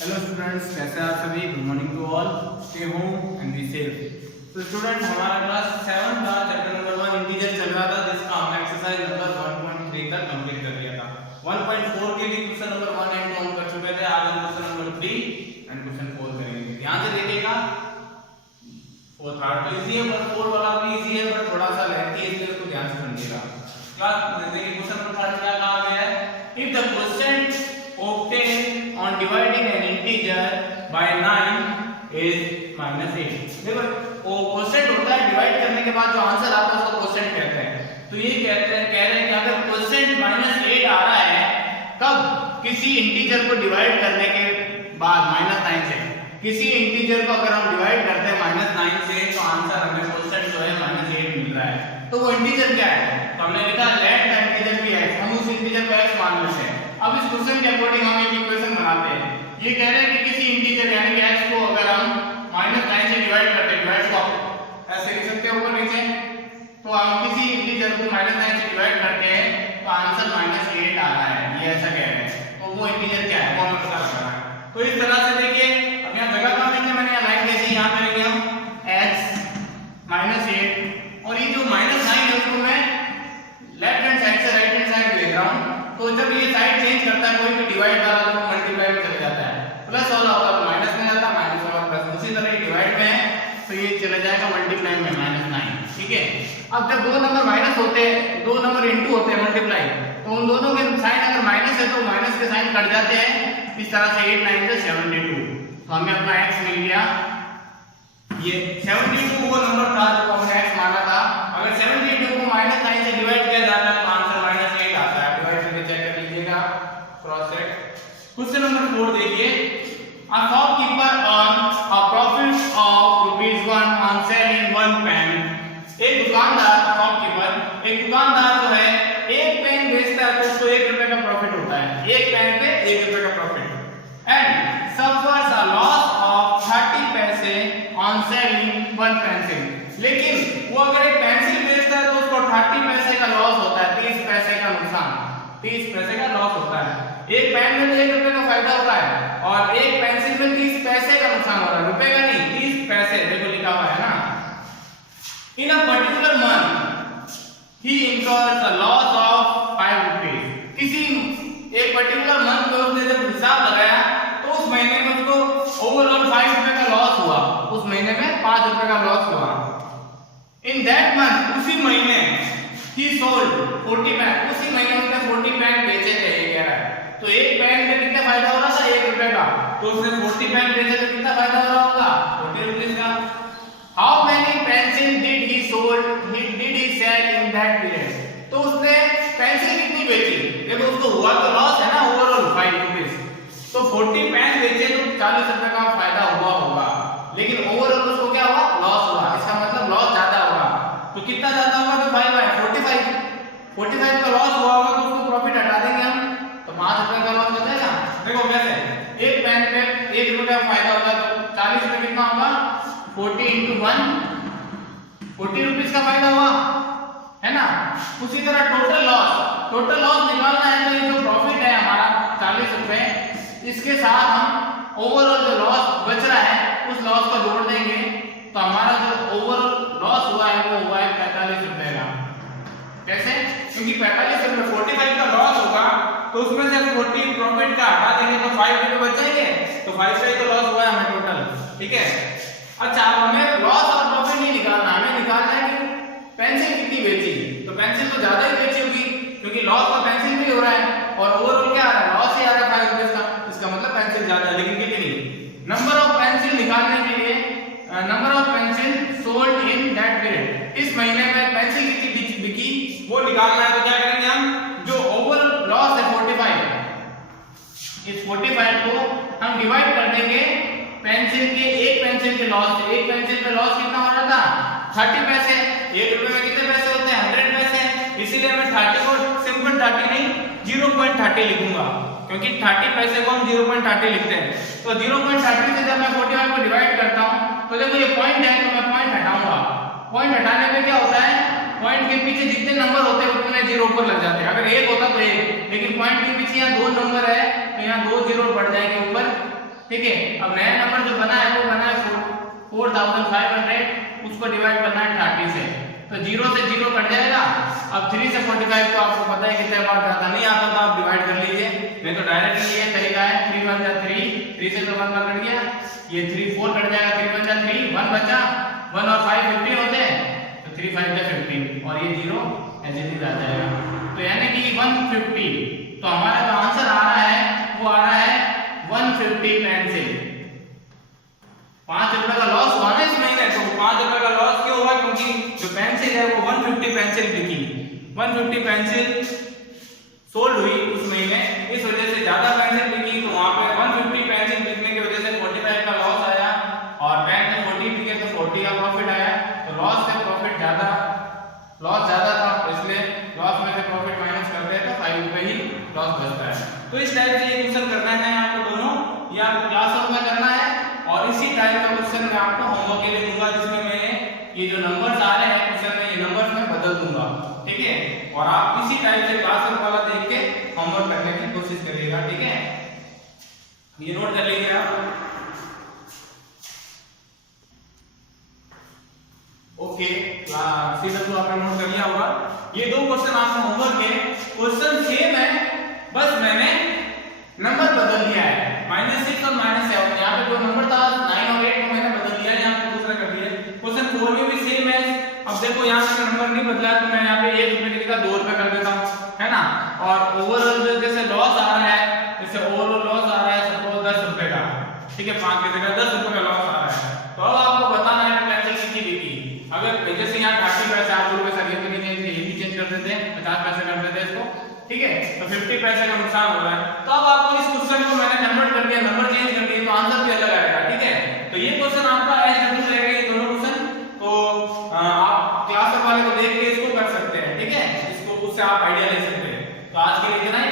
Hello students, कैसे हैं आप सभी। Good morning to all, stay home and be safe. तो स्टूडेंट, हमारा क्लास 7 का चैप्टर नंबर 1 इंटीजर चल रहा था, जिसका हमने एक्सरसाइज नंबर 1.3 तक कंप्लीट कर लिया था। 1.4 के लिए क्वेश्चन नंबर 1 एंड 2 हम कर चुके थे। आज हम क्वेश्चन नंबर 3 एंड क्वेश्चन 4 करेंगे। ध्यान से देखिएगा, 4 थर्ड तो इजी है, पर 4 वाला भी इजी है, पर थोड़ा सा लेंथी है, इसलिए उसको ध्यान से समझिएगा। क्लास देखिए, क्वेश्चन नंबर 3 क्या कहा गया है। If the question obtained on dividing an integer by 9 is -8। देखो, वो क्वोशिएंट होता है, डिवाइड करने के बाद जो आंसर आता है उसको क्वोशिएंट कहते हैं। तो ये कह रहे हैं कि अगर क्वोशिएंट -8 आ रहा है, कब किसी इंटीजर को डिवाइड करने के बाद -9 से, किसी इंटीजर को अगर हम डिवाइड करते हैं -9 से, तो आंसर हमें क्वोशिएंट जो है -8 मिल रहा है। तो वो इंटीजर क्या है, तो हमने लिखा let the integer be x, हम उस इंटीजर को x मान लेते हैं। अब इस क्वेश्चन के अकॉर्डिंग हम एक इक्वेशन बनाते हैं। ये कह रहे हैं कि किसी इंटीजर यानी कि x को अगर हम -9 से डिवाइड करते हैं, डिवाइड को ऐसे लिख सकते हैं ऊपर नीचे, तो हम किसी इंटीजर को -9 से डिवाइड करते हैं तो आंसर -8 आ रहा है। ये ऐसा कह रहे हैं, तो वो इंटीजर क्या है वो हमें पता लगाना है। तो इस तरह से देखिए, अब यहां जगह कहां लिखनी है, मैंने यहां लाइन कैसे यहां करेंगे हम x -8, और ये जो -9 है उसको मैं लेफ्ट हैंड साइड से राइट हैंड साइड भेज रहा हूं। तो जब ये साइड चेंज करता है, कोई भी डिवाइड वाला तो मल्टीप्लाई में चला जाता है, प्लस वाला होता है तो माइनस में जाता है, माइनस वाला प्लस। उसी तरह ये डिवाइड में है तो ये चला जाएगा मल्टीप्लाई में -9। ठीक है, अब जब दो नंबर माइनस होते हैं, दो नंबर इनटू होते हैं मल्टीप्लाई, तो उन दोनों के साइन अगर माइनस है तो माइनस के साइन कट जाते हैं। इस तरह से 8 9 से 72, तो हमें अपना x मिल गया। ये 72 वो नंबर था जो हमने x माना था। अगर 72 को -9 से डिवाइड किया जाता है तो आंसर -8 आता है। डिवाइड करके चेक कर लीजिएगा, क्रॉस चेक। क्वेश्चन नंबर 4 देखिए, a shopkeeper earns a profit of ₹1 on selling one pen। एक दुकानदार, शॉपकीपर एक दुकानदार जो है एक पेन बेचता है तो उसको ₹1 का प्रॉफिट होता है। एक पेन पे ₹1 का profit. And suffers a loss of 30 पैसे on selling one pencil। लेकिन वो अगर एक पेंसिल बेचता है तो उसको 30 पैसे का लॉस होता है, 30 पैसे का नुकसान, 30 पैसे का लॉस होता है। एक पेन में तो ₹1 का फायदा हो रहा है और एक पेंसिल में 30 पैसे का नुकसान हो रहा है, रुपए का नहीं, 30 पैसे। देखो लिखा हुआ है ना, in a particular month he incurs a loss of ₹5। किसी एक पर्टिकुलर मंथ में उसने जब हिसाब लगाया तो उस महीने में उसको ओवरऑल ₹5 का लॉस हुआ, उस महीने में ₹5 का लॉस हुआ। इन दैट मंथ, उसी महीने ही सोल्ड 40 पेन, उसी महीने उसने 40 पेन बेचे थे। ये कह रहा है, तो एक पेन में कितना फायदा हो रहा था, ₹1 का, तो उसने 40 पेन बेचे तो कितना फायदा हो रहा होगा, ₹40 का। How many pencil did he sold, did he sell in that period. तो उसने पेंसिल कितनी बेची, देखो उसको हुआ तो लॉस है ना, ओवरऑल ₹5। तो 40 पेन बेचे तो ₹40 का फायदा हुआ होगा, लेकिन ओवरऑल उसको क्या हुआ, लॉस हुआ। इसका मतलब लॉस ज्यादा होगा। तो कितना ज्यादा होगा, तो 5 है 45 का लॉस हुआ होगा, तो उसको प्रॉफिट हटा देंगे हम, तो ₹5 का लॉस हो जाएगा। देखो कैसे, एक पेन पे ₹1 का फायदा होगा तो 40 में कितना होगा, 40 × 1, ₹40 का फायदा हुआ, है ना। उसी तरह टोटल लॉस निकालना है, तो ये जो प्रॉफिट है हमारा ₹40, इसके साथ हम ओवरऑल जो लॉस बच रहा है उस लॉस को जोड़ देंगे, तो हमारा जो ओवरऑल लॉस हुआ है वो हुआ है ₹45 का। कैसे, क्योंकि ₹45, 45 का लॉस होगा तो उसमें से 40 प्रॉफिट का हटा देंगे तो ₹5 बच जाएंगे, तो ₹5 का लॉस हुआ है हमें टोटल। ठीक है, अच्छा अब हमें लॉस और प्रॉफिट नहीं निकालना, हमें निकालना है कि पेंसिल कितनी बेची। तो पेंसिल तो ज्यादा ही बेची होगी, क्योंकि लॉस तो पेंसिल में हो रहा है और ओवरऑल क्या आ रहा है, लॉस ही आ रहा है ₹5 का। इसका मतलब पेंसिल ज्यादा है, लेकिन कितनी। नंबर ऑफ पेंसिल निकालने के लिए number of pencil sold in that period, इस महीने में पेंसिल कितनी बिकी वो निकालना है। तो क्या करेंगे हम, जो ओवरऑल लॉस है 45, इस 45 को हम डिवाइड कर देंगे पेंसिल के, एक पेंसिल के लॉस से। एक पेंसिल पे लॉस कितना हो रहा था, 30 पैसे। ₹1 में कितने पैसे होते हैं, 100 पैसे। इसीलिए मैं 30 को सिंपल 30 नहीं 0.30 लिखूंगा, क्योंकि 30 पैसे को हम 0.30 लिखते हैं। तो 0.30 से जब मैं 45 को डिवाइड करता हूं तो देखो ये पॉइंट है, तो मैं पॉइंट हटाऊंगा। पॉइंट हटाने में क्या होता है, पॉइंट के पीछे जितने नंबर होते हैं उतने 0 ऊपर लग जाते हैं। अगर 1 होता तो 1, लेकिन पॉइंट के पीछे यहाँ 2 नंबर है तो यहाँ 2 0 बढ़ जाएंगे ऊपर, ठीक है। अब नया नंबर जो बना है वो बना है 4500, उसको डिवाइड करना है 30 से, तो 0 से 0 कट जाएगा। अब 3 से 45 तो आपको पता है कितने बार जाता नहीं आता, तो आप डिवाइड कर लीजिए, नहीं तो डायरेक्टली ये तरीका है 3 1 जा 3, 3 से तो 1 बार कट गया, ये 3 4 कट जाएगा, 3 1 जा 3, 1 बचा, 1 और 5 15 होते हैं, तो 3 5 जा 15 और ये 0 ऐसे ही आ जाएगा। तो यानी कि 150, तो हमारा जो आंसर आ रहा है वो आ रहा है 150 पेंसिल। 5 रुपए का लॉस हुआ ना इस महीने, तो 5 रुपए का लॉस क्यों हुआ? क्योंकि जो पेंसिल है वो 150 पेंसिल बिकी, 150 पेंसिल सोल्ड हुई उस महीने, इस वजह से ज्यादा पेंसिल बिकी, तो वहां पे 150 पेंसिल बिकने की वजह से 45 का लॉस आया, और पेन में 40 बिके तो 40 का प्रॉफिट आया। तो लॉस से प्रॉफिट ज्यादा, लॉस ज्यादा था, इसलिए लॉस में से प्रॉफिट माइनस करते हैं तो 5 रुपए ही लॉस बचता है। तो इस टाइप से ये क्वेश्चन करना है आपको दोनों, ये आपको क्लासवर्क में करना है, और इसी टाइप का क्वेश्चन मैं आपको होमवर्क के लिए दूंगा, जिसमें मैंने ये जो नंबर्स आ रहे हैं क्वेश्चन में, ये नंबर्स मैं बदल दूंगा, ठीक है। और आप इसी टाइप से क्लासवर्क वाला देख के होमवर्क करने की कोशिश करिएगा, ठीक है। ये नोट कर लीजिए आप। ओके, सीडब्ल्यू आपने नोट कर लिया होगा। ये दो क्वेश्चन आपका होमवर्क है, क्वेश्चन सेम है, बस मैंने नंबर बदल दिया है, -6 और -7। यहाँ पे जो नंबर था 9 और 8 को मैंने बदल दिया है, यहाँ पे दूसरा कर दिया। क्वेश्चन 4 में भी सेम है। अब देखो यहाँ पे नंबर नहीं बदला, तो मैं यहाँ पे 1 रुपए की जगह 2 रुपए कर देता हूँ, है ना। और ओवरऑल जैसे लॉस आ रहा है, जैसे ओवरऑल लॉस आ रहा है सपोज 10 रुपए का, ठीक है, 5 की जगह 10 रुपए का लॉस आ रहा है। तो अब आपको बताना है पेंसिल कितनी बिकी। अगर जैसे यहाँ 30 पैसे, आप रुपए सर ये भी चेंज कर देते हैं, 50 पैसे कर देते हैं इसको, ठीक है, तो 50 पैसे का नुकसान हो रहा है। तो अब आपको इस क्वेश्चन को मैंने कन्वर्ट कर दिया, नंबर चेंज कर दिया, तो आंसर भी अलग आएगा, ठीक है। तो ये क्वेश्चन आपका एसडब्ल्यू रहेगा, ये दोनों क्वेश्चन। तो आप क्लास वाले को देख के इसको कर सकते हैं, ठीक है, इसको उससे आप आइडिया ले सकते हैं। तो आज के लिए इतना ही।